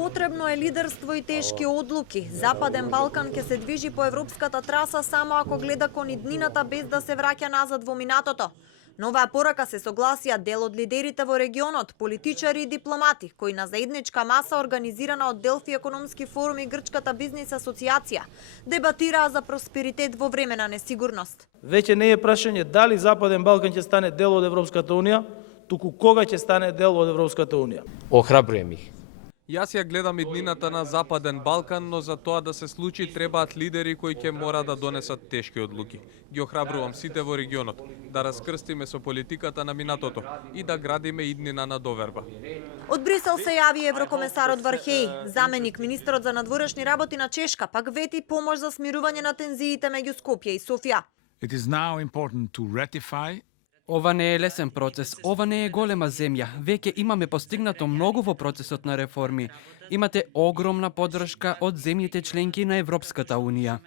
Потребно е лидерство и тешки одлуки. Западен Балкан ќе се движи по европската траса само ако гледа кон иднината без да се враќа назад во минатото. На оваа порака се согласија дел од лидерите во регионот, политичари и дипломати, кои на заедничка маса организирана од Делфи економски форум и Грчката бизнис асоциација дебатираа за просперитет во време на несигурност. Веќе не е прашање дали Западен Балкан ќе стане дел од Европската унија, туку кога ќе стане дел од Европската унија. Охрабруjem их. Јас ја гледам иднината на Западен Балкан, но за тоа да се случи требаат лидери кои ќе мора да донесат тешки одлуки. Ги охрабрувам сите во регионот да раскрстиме со политиката на минатото и да градиме иднина на доверба. Од Брисел се јави еврокомесарот Вархеј, заменик министерот за надворешни работи на Чешка, пак вети помош за смирување на тензиите меѓу Скопје и Софија. It is now important to ratify. Ова не е лесен процес, ова не е голема земја. Веќе имаме постигнато многу во процесот на реформи. Имате огромна поддршка од земјите членки на Европската унија.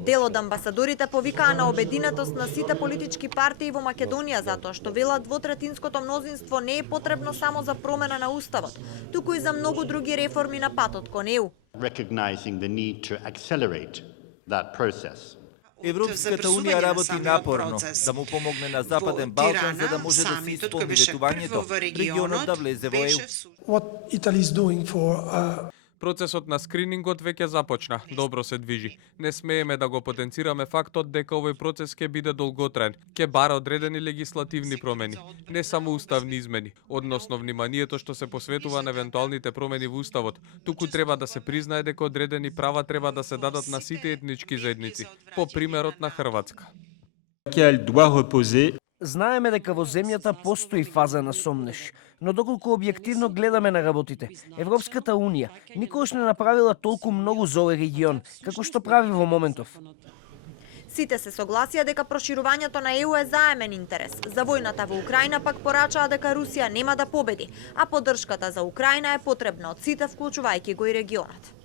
Дел од амбасадорите повикаа на обединетост на сите политички партии во Македонија затоа што велат двотретинското мнозинство не е потребно само за промена на уставот, туку и за многу други реформи на патот кон ЕУ. Recognizing the need to accelerate that process. Европската унија работи напорно да му помогне на Западен Балкан за да може да се исполни ветувањето, регионот да влезе во ЕУ. What Italy is doing for Процесот на скринингот веќе започна, добро се движи. Не смееме да го потенцираме фактот дека овој процес ќе биде долготраен, ќе бара одредени легислативни промени, не само уставни измени, односно вниманието што се посветува на евентуалните промени во уставот, туку треба да се признае дека одредени права треба да се дадат на сите етнички заедници, по примерот на Хрватска. Знаеме дека во земјата постои фаза на сомнеш, но доколку објективно гледаме на работите, Европската унија никогаш не направила толку многу за овој регион, како што прави во моментов. Сите се согласија дека проширувањето на ЕУ е заемен интерес. За војната во Украина пак порачаа дека Русија нема да победи, а поддршката за Украина е потребна од сите, вклучувајќи го и регионот.